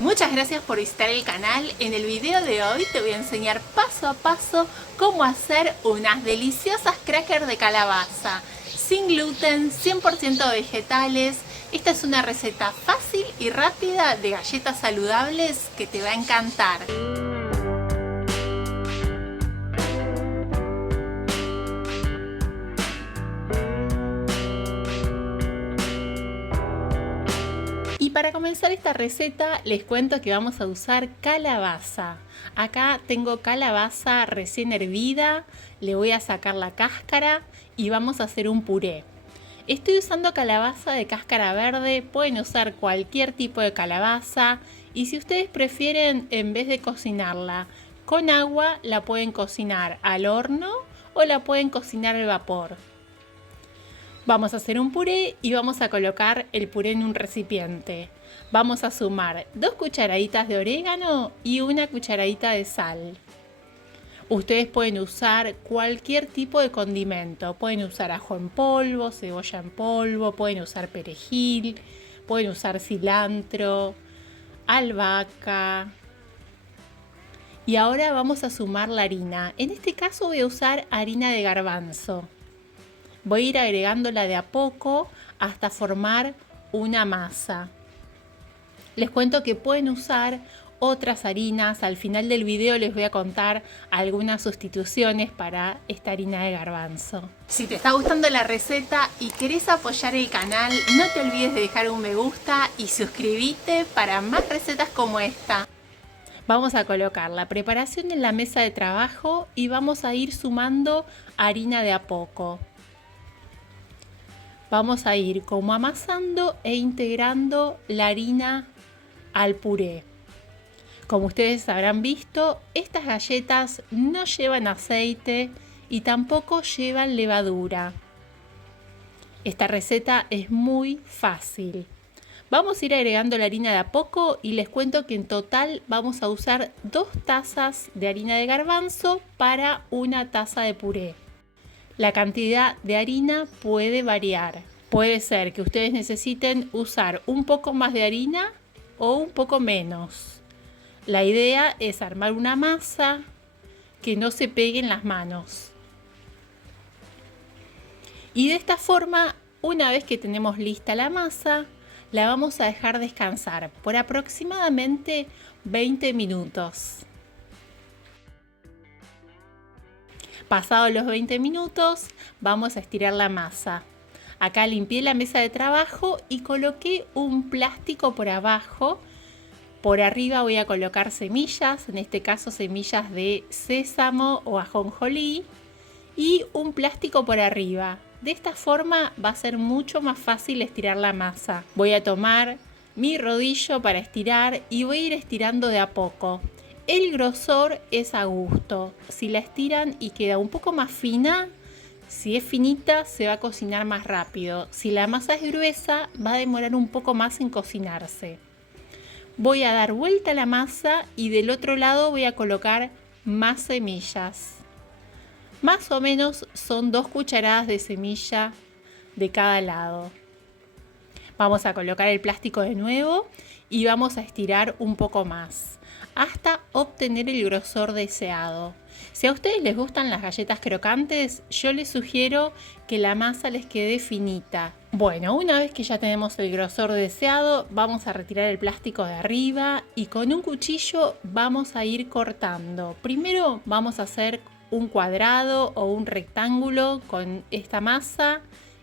Muchas gracias por visitar el canal. En el video de hoy te voy a enseñar paso a paso cómo hacer unas deliciosas crackers de calabaza. Sin gluten, 100% vegetales. Esta es una receta fácil y rápida de galletas saludables que te va a encantar. Y para comenzar esta receta les cuento que vamos a usar calabaza. Acá tengo calabaza recién hervida, le voy a sacar la cáscara y vamos a hacer un puré. Estoy usando calabaza de cáscara verde, pueden usar cualquier tipo de calabaza y si ustedes prefieren, en vez de cocinarla con agua, la pueden cocinar al horno o la pueden cocinar al vapor. Vamos a hacer un puré y vamos a colocar el puré en un recipiente. Vamos a sumar 2 cucharaditas de orégano y 1 cucharadita de sal. Ustedes pueden usar cualquier tipo de condimento. Pueden usar ajo en polvo, cebolla en polvo, pueden usar perejil, pueden usar cilantro, albahaca. Y ahora vamos a sumar la harina. En este caso voy a usar harina de garbanzo. Voy a ir agregándola de a poco hasta formar una masa. Les cuento que pueden usar otras harinas. Al final del video les voy a contar algunas sustituciones para esta harina de garbanzo. Si te está gustando la receta y querés apoyar el canal, no te olvides de dejar un me gusta y suscribirte para más recetas como esta. Vamos a colocar la preparación en la mesa de trabajo y vamos a ir sumando harina de a poco. Vamos a ir como amasando e integrando la harina al puré. Como ustedes habrán visto, estas galletas no llevan aceite y tampoco llevan levadura. Esta receta es muy fácil. Vamos a ir agregando la harina de a poco y les cuento que en total vamos a usar 2 tazas de harina de garbanzo para 1 taza de puré. La cantidad de harina puede variar. Puede ser que ustedes necesiten usar un poco más de harina o un poco menos. La idea es armar una masa que no se pegue en las manos. Y de esta forma, una vez que tenemos lista la masa, la vamos a dejar descansar por aproximadamente 20 minutos. Pasados los 20 minutos, vamos a estirar la masa. Acá limpié la mesa de trabajo y coloqué un plástico por abajo. Por arriba voy a colocar semillas, en este caso semillas de sésamo o ajonjolí, y un plástico por arriba. De esta forma va a ser mucho más fácil estirar la masa. Voy a tomar mi rodillo para estirar y voy a ir estirando de a poco. El grosor es a gusto. Si la estiran y queda un poco más fina, si es finita se va a cocinar más rápido. Si la masa es gruesa va a demorar un poco más en cocinarse. Voy a dar vuelta a la masa y del otro lado voy a colocar más semillas. Más o menos son 2 cucharadas de semilla de cada lado. Vamos a colocar el plástico de nuevo y vamos a estirar un poco más hasta obtener el grosor deseado. Si a ustedes les gustan las galletas crocantes, yo les sugiero que la masa les quede finita. Bueno, una vez que ya tenemos el grosor deseado, vamos a retirar el plástico de arriba y con un cuchillo vamos a ir cortando. Primero vamos a hacer un cuadrado o un rectángulo con esta masa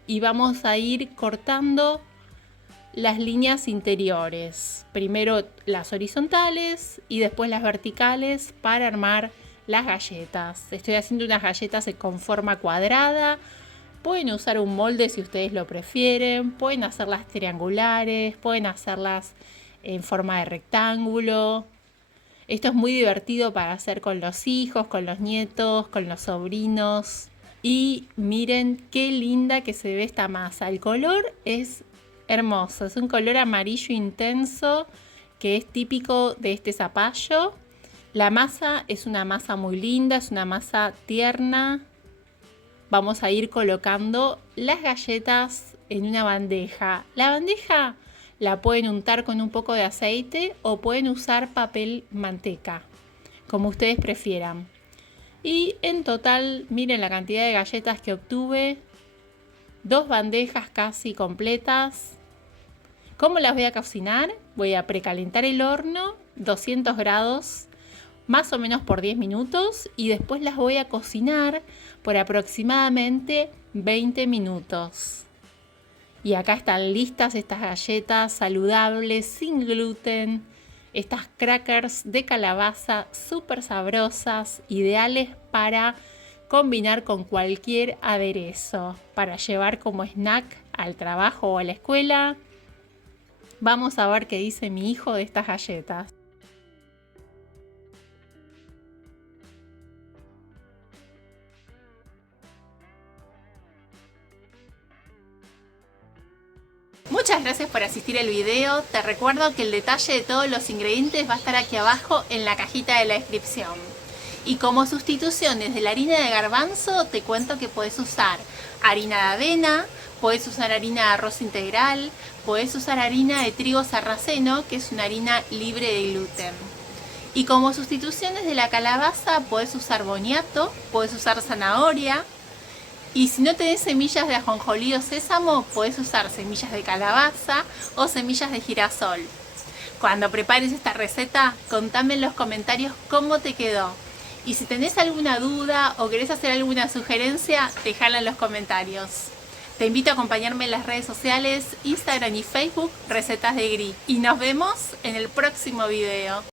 y vamos a ir cortando las líneas interiores, primero las horizontales y después las verticales para armar las galletas. Estoy haciendo unas galletas con forma cuadrada. Pueden usar un molde si ustedes lo prefieren, pueden hacerlas triangulares, pueden hacerlas en forma de rectángulo. Esto es muy divertido para hacer con los hijos, con los nietos, con los sobrinos. Y miren qué linda que se ve esta masa. El color es hermoso, es un color amarillo intenso que es típico de este zapallo. La masa es una masa muy linda, es una masa tierna. Vamos a ir colocando las galletas en una bandeja. La bandeja La pueden untar con un poco de aceite o pueden usar papel manteca, como ustedes prefieran. Y en total, miren la cantidad de galletas que obtuve. 2 bandejas casi completas. ¿Cómo las voy a cocinar? Voy a precalentar el horno, 200 grados, más o menos por 10 minutos. Y después las voy a cocinar por aproximadamente 20 minutos. Y acá están listas estas galletas saludables, sin gluten. Estas crackers de calabaza súper sabrosas, ideales para combinar con cualquier aderezo, para llevar como snack al trabajo o a la escuela. Vamos a ver qué dice mi hijo de estas galletas. Muchas gracias por asistir al video. Te recuerdo que el detalle de todos los ingredientes va a estar aquí abajo en la cajita de la descripción. Y como sustituciones de la harina de garbanzo, te cuento que puedes usar harina de avena, puedes usar harina de arroz integral, puedes usar harina de trigo sarraceno, que es una harina libre de gluten. Y como sustituciones de la calabaza, puedes usar boniato, puedes usar zanahoria. Y si no tenés semillas de ajonjolí o sésamo, puedes usar semillas de calabaza o semillas de girasol. Cuando prepares esta receta, contame en los comentarios cómo te quedó. Y si tenés alguna duda o querés hacer alguna sugerencia, dejala en los comentarios. Te invito a acompañarme en las redes sociales, Instagram y Facebook, Recetas de Gris. Y nos vemos en el próximo video.